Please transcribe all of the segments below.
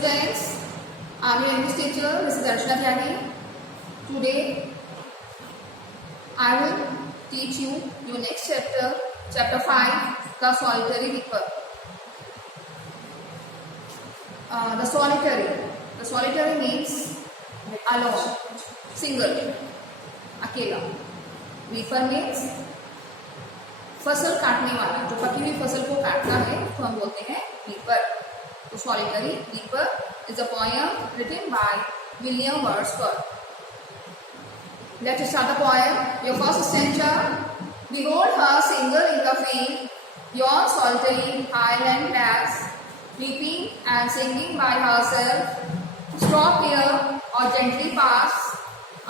students, I'm your English teacher, Mrs. Darshana Tyagi. Today, I will teach you your next chapter, chapter 5, The Solitary Reaper. The solitary means alone, single, अकेला. Reaper means फसल काटने वाला, जो पकी हुई फसल को काटता है तो हम बोलते हैं रीपर. तो solitary reaper is a poem written by William Wordsworth. Let's start the poem. Your first stanza. Behold her single in the field, yon solitary highland lass, weeping and singing by herself. Stop here or gently pass.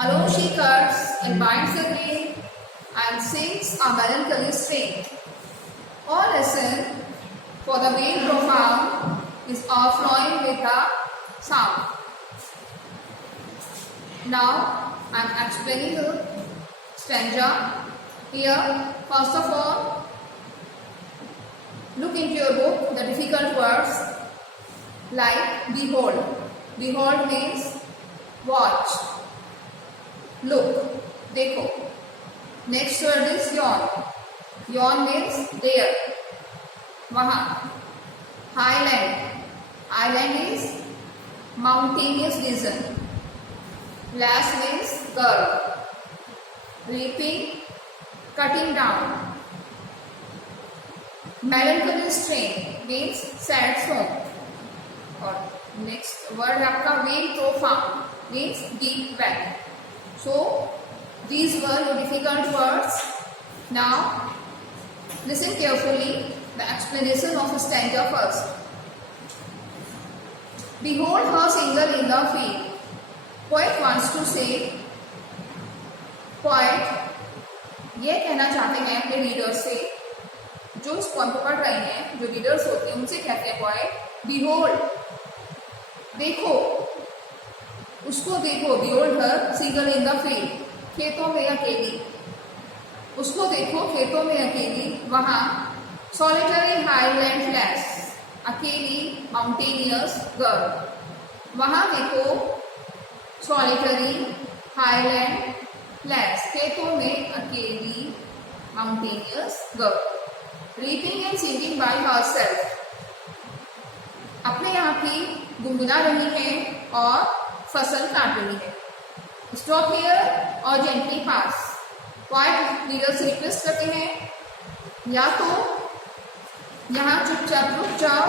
Alone she cuts and binds the grain and sings a melancholy strain. All listen, for the veil profound is overflowing with the sound. Now I am explaining the stanza. Here, first of all, look into your book the difficult words like behold. Behold means watch, look, देखो. Next word is yawn. Yawn means there, वहाँ. Highland. Highland is mountainous region. Lass means girl. Reaping, cutting down. Melancholy strain means sad song. और next word आपका veil profound means deep well. So these were your difficult words. Now listen carefully the explanation of the stanza first. Behold her single in the field. Poet wants to say, poet ये कहना चाहते हैं अपने readers से, जो इस poem को पढ़ रहे हैं, जो रीडर्स होते हैं उनसे कहते हैं पोएट, behold, देखो, उसको देखो, behold her single in the field, खेतों में अकेली, उसको देखो खेतों में अकेली, वहाँ solitary highland lass, अकेली माउंटेनियस गर्ल, वहाँ देखो solitary highland lass, खेतों में अकेली mountainous girl, reaping and singing by herself, अपने आप ही गुनगुना रही है और फसल काट रही है. Stop here or gently pass. Poet reader से रिक्वेस्ट करते हैं, या तो यहाँ चुपचाप रुक जाओ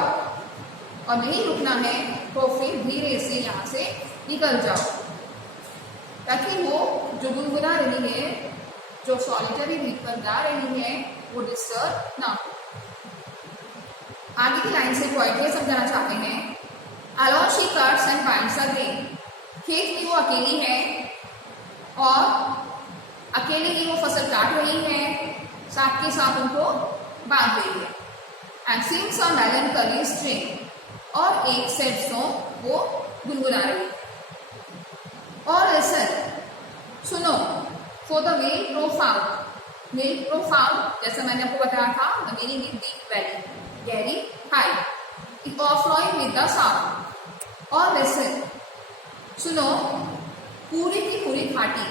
और नहीं रुकना है तो फिर धीरे से यहाँ से निकल जाओ, ताकि वो जो गुनगुना रही है, जो सॉलिटरी रीपर गा रही है, वो डिस्टर्ब ना हो. आगे की लाइन से पोएट ये समझाना चाहते हैं, alone she cuts and binds the grain. खेत में वो अकेली है और अकेले ही वो फसल काट रही है, साथ के साथ उनको बांध रही है. And sings a melancholy strain, और एक सैड सॉन्ग वो गुनगुना रही है. और listen, सुनो, for the veil profound. Veil profound जैसा मैंने आपको बताया था, the meaning is deep valley, गहरी खाई, it overflowing with the sound. और listen, सुनो, पूरी की पूरी घाटी,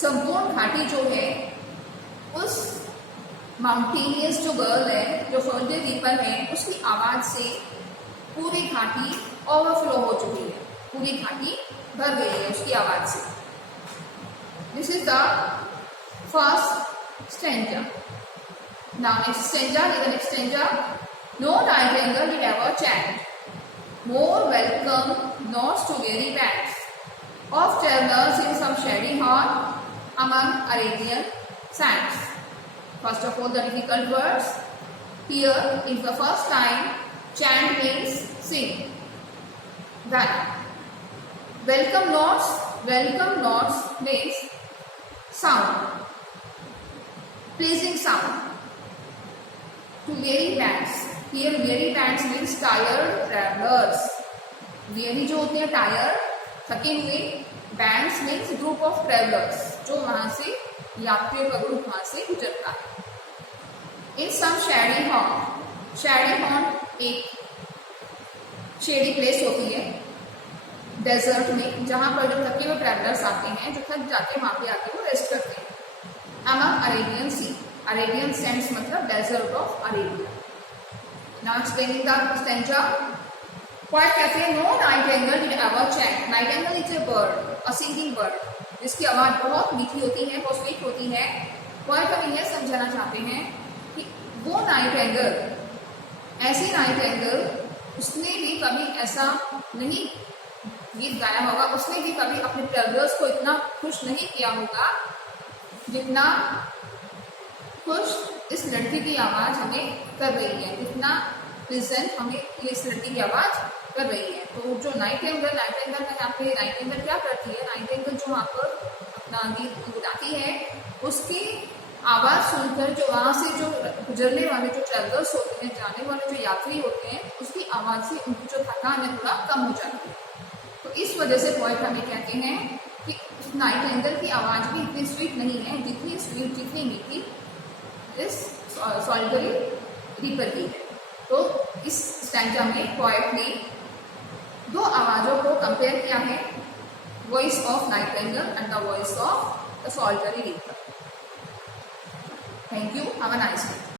संपूर्ण घाटी जो है, उस माउंटेनियस जो गर्ल है, जो सोल्जर रीपर है, उसकी आवाज से पूरी घाटी ओवरफ्लो हो चुकी है, पूरी घाटी भर गई है उसकी आवाज से. This is the first stanza. Now next stanza is the next stanza. No nightingale did ever chant more welcome notes to weary bands of travelers in some shady haunt among Arabian sands. First of all, the difficult words. Here is the first time. Chant means sing. Then welcome notes means sound, pleasing sound. To weary bands. Here weary bands means tired travelers. Weary जो होते हैं tired, थके हुए. Bands means group of travelers, जो वहां से यात्रियों का ग्रुप वहां से गुजरता है. In some shady haunt एक शेडी प्लेस होती है डेजर्ट में, जहाँ पर जो थके हुए ट्रैवलर्स आते हैं, जो थक जाते हैं, वहाँ पे आके वो रेस्ट करते हैं। Among Arabian sea, Arabian sense मतलब desert of Arabia. Now explaining the stanza. Poet कहते हैं no nightingale did ever chant. Nightingale is a bird, a singing bird, जिसकी आवाज बहुत मीठी होती है, बहुत स्वीट होती है। पोएट हमें यह समझाना चाहते हैं कि वो नाइटिंगेल, ऐसी नाइटिंगेल, उसने भी कभी ऐसा नहीं गीत गाया होगा, उसने भी कभी अपने ट्रैवलर्स को इतना खुश नहीं किया होगा जितना खुश इस लड़की की आवाज हमें कर रही है, जितना प्रेजेंट हमें इस लड़की की आवाज कर रही है। तो जो नाइटिंगेल का यहाँ पे नाइटिंगेल क्या करती है, नाइटिंगेल जो वहाँ पर अपना गीत गाती है, उसकी आवाज सुनकर जो वहाँ से जो गुजरने वाले जो ट्रैवलर्स होते हैं, जाने वाले जो यात्री होते हैं, उसकी आवाज से उनकी जो थकान है थोड़ा कम हो जाती है। तो इस वजह से पोएट हमें कहते हैं कि नाइटिंगेल की आवाज भी इतनी स्वीट नहीं है जितनी स्वीट, जितनी मीठी इस सॉलिटरी रीपर की है। तो इस स्टैंजा में पोएट ने दो आवाजों को कंपेयर किया है, voice of Nightingale and the voice of the solitary reaper. Thank you, have a nice day.